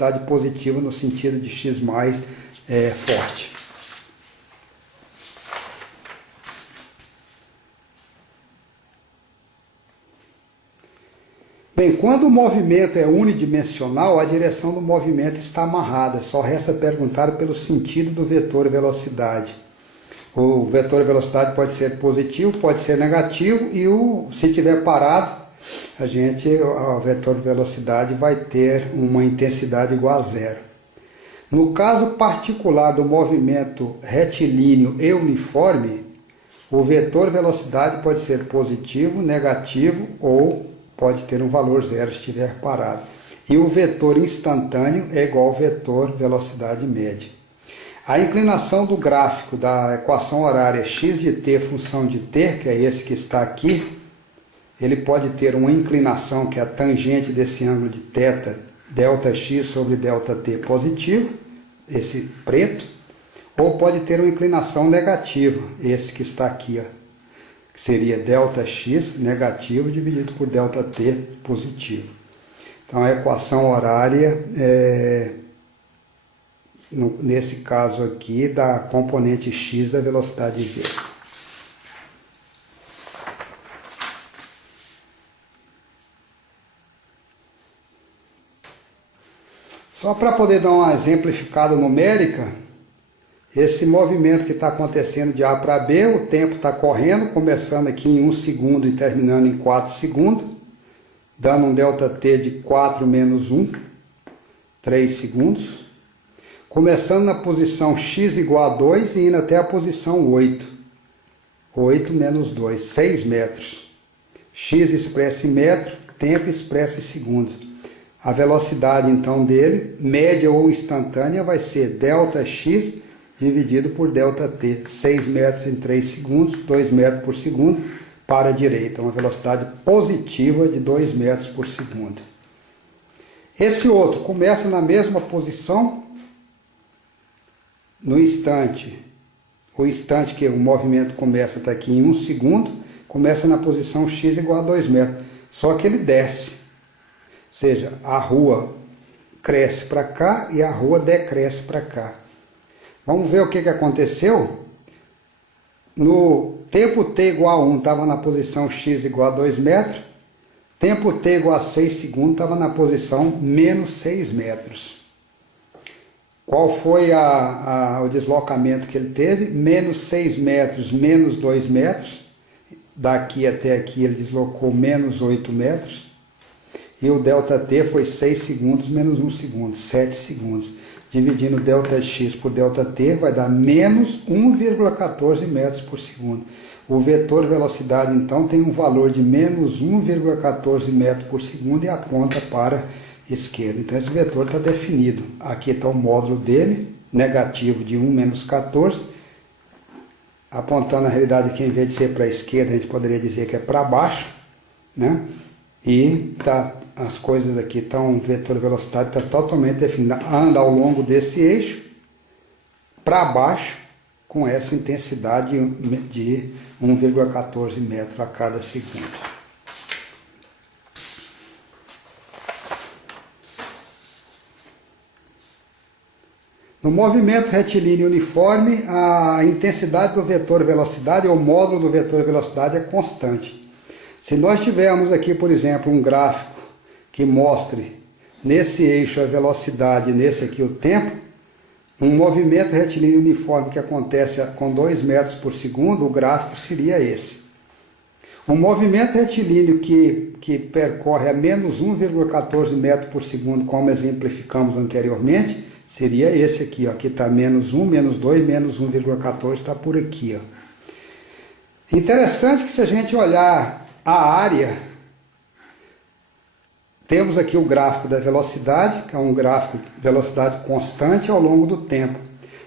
velocidade positiva no sentido de x mais forte. Bem, quando o movimento é unidimensional, a direção do movimento está amarrada. Só resta perguntar pelo sentido do vetor velocidade. O vetor velocidade pode ser positivo, pode ser negativo, e se estiver parado, o vetor velocidade vai ter uma intensidade igual a zero. No caso particular do movimento retilíneo e uniforme, o vetor velocidade pode ser positivo, negativo ou pode ter um valor zero se estiver parado. E o vetor instantâneo é igual ao vetor velocidade média. A inclinação do gráfico da equação horária x de t função de t, que é esse que está aqui, ele pode ter uma inclinação que é a tangente desse ângulo de θ, Δx sobre ΔT positivo, esse preto, ou pode ter uma inclinação negativa, esse que está aqui, ó, que seria ΔX negativo dividido por ΔT positivo. Então a equação horária nesse caso aqui, da componente x da velocidade v. Só para poder dar uma exemplificada numérica, esse movimento que está acontecendo de A para B, o tempo está correndo, começando aqui em 1 segundo e terminando em 4 segundos, dando um ΔT de 4 menos 1, 3 segundos. Começando na posição x igual a 2 e indo até a posição 8. 8 menos 2, 6 metros. X expressa em metro, tempo expressa em segundo. A velocidade então dele, média ou instantânea, vai ser ΔX dividido por ΔT. 6 metros em 3 segundos, 2 metros por segundo para a direita. Uma velocidade positiva de 2 metros por segundo. Esse outro começa na mesma posição, no instante, o instante que o movimento começa está aqui em 1 segundo, começa na posição x igual a 2 metros, só que ele desce, ou seja, a rua cresce para cá e a rua decresce para cá. Vamos ver o que aconteceu? No tempo t igual a 1 estava na posição x igual a 2 metros, tempo t igual a 6 segundos estava na posição menos 6 metros. Qual foi o deslocamento que ele teve? Menos 6 metros, menos 2 metros. Daqui até aqui ele deslocou menos 8 metros. E o ΔT foi 6 segundos menos 1 segundo, 7 segundos. Dividindo ΔX por ΔT vai dar menos 1,14 metros por segundo. O vetor velocidade então tem um valor de menos 1,14 metros por segundo e aponta para esquerda. Então esse vetor está definido. Aqui está o módulo dele, negativo de 1 menos 14, apontando na realidade que em vez de ser para a esquerda, a gente poderia dizer que é para baixo, né? E as coisas aqui estão, o vetor velocidade está totalmente definido. Anda ao longo desse eixo, para baixo, com essa intensidade de 1,14 metros a cada segundo. No movimento retilíneo uniforme, a intensidade do vetor velocidade, ou módulo do vetor velocidade, é constante. Se nós tivermos aqui, por exemplo, um gráfico que mostre nesse eixo a velocidade e nesse aqui o tempo, um movimento retilíneo uniforme que acontece com 2 metros por segundo, o gráfico seria esse. Um movimento retilíneo que percorre a menos 1,14 metros por segundo, como exemplificamos anteriormente, seria esse aqui, ó, que está menos 1, menos 2, menos 1,14, está por aqui. Ó. Interessante que se a gente olhar a área, temos aqui o gráfico da velocidade, que é um gráfico de velocidade constante ao longo do tempo.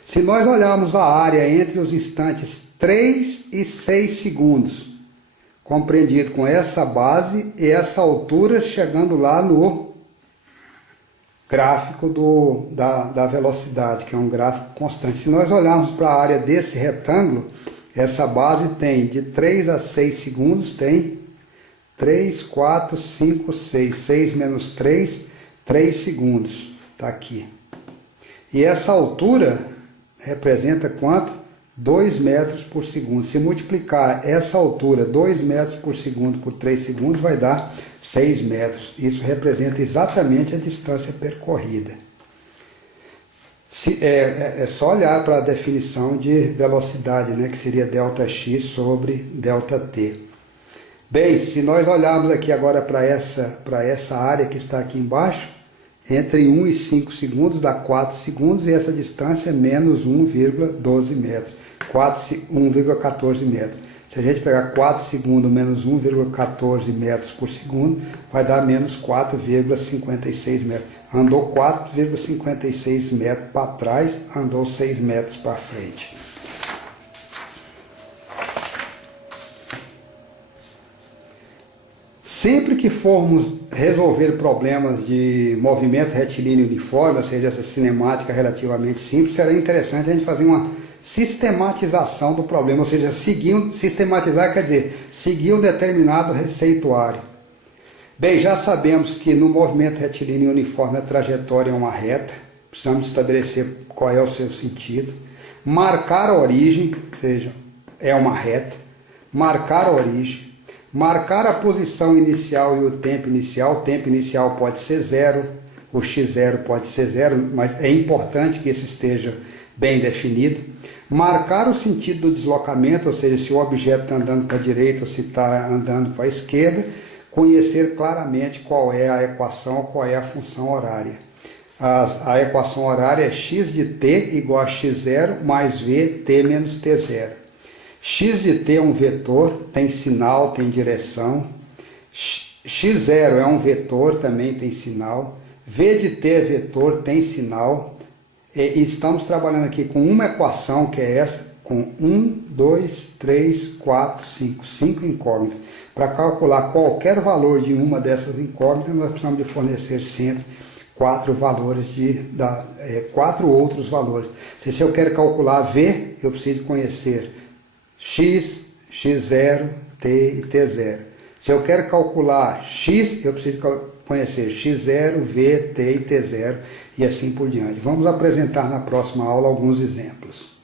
Se nós olharmos a área entre os instantes 3 e 6 segundos, compreendido com essa base e essa altura, chegando lá no gráfico da velocidade, que é um gráfico constante. Se nós olharmos para a área desse retângulo, essa base tem de 3 a 6 segundos, tem 3, 4, 5, 6. 6 menos 3, 3 segundos. está aqui. E essa altura representa quanto? 2 metros por segundo. Se multiplicar essa altura, 2 metros por segundo, por 3 segundos, vai dar 6 metros. Isso representa exatamente a distância percorrida. É só olhar para a definição de velocidade, né, que seria ΔX sobre ΔT. Bem, se nós olharmos aqui agora para essa área que está aqui embaixo, entre 1 e 5 segundos dá 4 segundos e essa distância é menos 1,12 metros, 1,14 metros. Se a gente pegar 4 segundos menos 1,14 metros por segundo, vai dar menos 4,56 metros. Andou 4,56 metros para trás, andou 6 metros para frente. Sempre que formos resolver problemas de movimento retilíneo uniforme, ou seja, essa cinemática relativamente simples, será interessante a gente fazer uma sistematização do problema, ou seja, sistematizar quer dizer seguir um determinado receituário. Bem, já sabemos que no movimento retilíneo uniforme a trajetória é uma reta, precisamos estabelecer qual é o seu sentido. Marcar a origem, ou seja, é uma reta. Marcar a origem. Marcar a posição inicial e o tempo inicial pode ser 0, o x0 pode ser 0, mas é importante que isso esteja bem definido. Marcar o sentido do deslocamento, ou seja, se o objeto está andando para a direita ou se está andando para a esquerda. Conhecer claramente qual é a equação, qual é a função horária. A equação horária é x de t igual a x0 mais v t menos t0. X de t é um vetor, tem sinal, tem direção. x0 é um vetor, também tem sinal. V de t é vetor, tem sinal. E estamos trabalhando aqui com uma equação, que é essa, com 1, 2, 3, 4, 5 incógnitas. Para calcular qualquer valor de uma dessas incógnitas, nós precisamos de fornecer sempre 4 outros valores. Se eu quero calcular V, eu preciso conhecer x, x0, t e t0. Se eu quero calcular x, eu preciso conhecer x0, v, t e t0 e assim por diante. Vamos apresentar na próxima aula alguns exemplos.